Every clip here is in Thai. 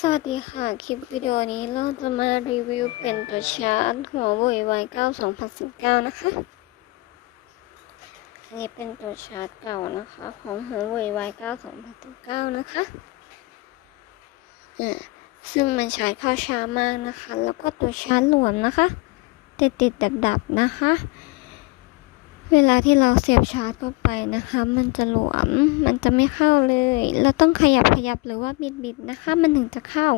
สวัสดีค่ะ คลิปวิดีโอนี้เราจะมารีวิวเป็นตัวชาร์จหัวเว่ย Y9 2019 นะคะ อันนี้เป็นตัวชาร์จเก่านะคะ ของหัวเว่ย Y9 2019 นะคะอ่าซึ่งมันใชาร์จเข้าช้ามากนะคะ แล้วก็ตัวชาร์จหลวมนะคะ ติดติดดับดับๆนะคะ เวลาที่เราเสียบชาร์จเข้าไปนะคะ มันจะหลวม มันจะไม่เข้าเลย เราต้องขยับขยับหรือว่าบิดบิดนะคะ มันถึงจะเข้า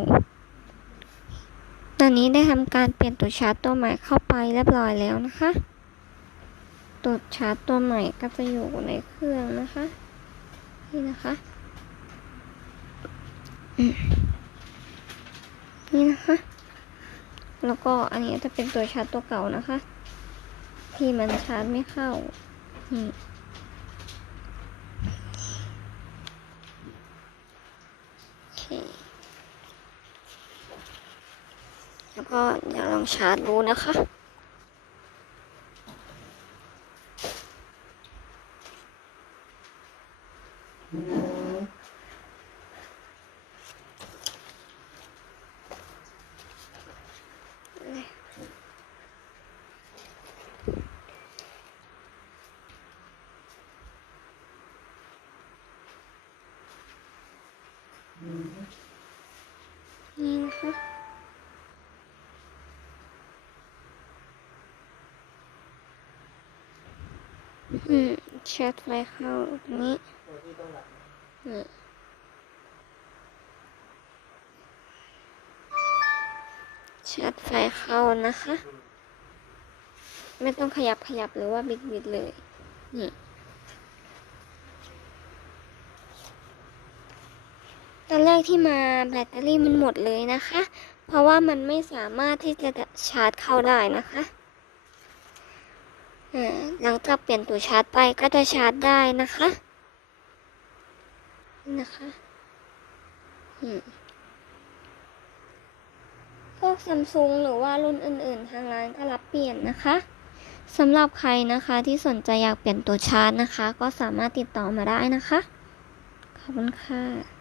ตอนนี้ได้ทำการเปลี่ยนตัวชาร์จตัวใหม่เข้าไปเรียบร้อยแล้วนะคะ ตัวชาร์จตัวใหม่ก็จะอยู่ในเครื่องนะคะ นี่นะคะ นี่นะคะ แล้วก็อันนี้จะเป็นตัวชาร์จตัวเก่านะคะ ที่มันชาร์จไม่เข้า นี่ โอเค แล้วก็เดี๋ยวลองชาร์จดูนะคะ นี่นะคะอืมชาร์จไฟเข้าตรงนี้นี่ชาร์จไฟเข้านะคะ ไม่ต้องขยับขยับหรือว่าบิดบิดเลยนี่ ตอนแร กที่มาแบตเตอรี่มันหมดเลยนะคะ เพราะว่ามันไม่สามารถที่จะชาร์จเข้าได้นะคะหลังจากเปลี่ยนตัวชาร์จไปก็จะชาร์จได้นะคะนะคะอืมพวกซัมซุงหรือว่ารุ่นอื่น ๆ ทางร้านก็รับเปลี่ยนนะคะสำหรับใครนะคะที่สนใจอยากเปลี่ยนตัวชาร์จนะคะ ก็สามารถติดต่อมาได้นะคะ ขอบคุณค่ะ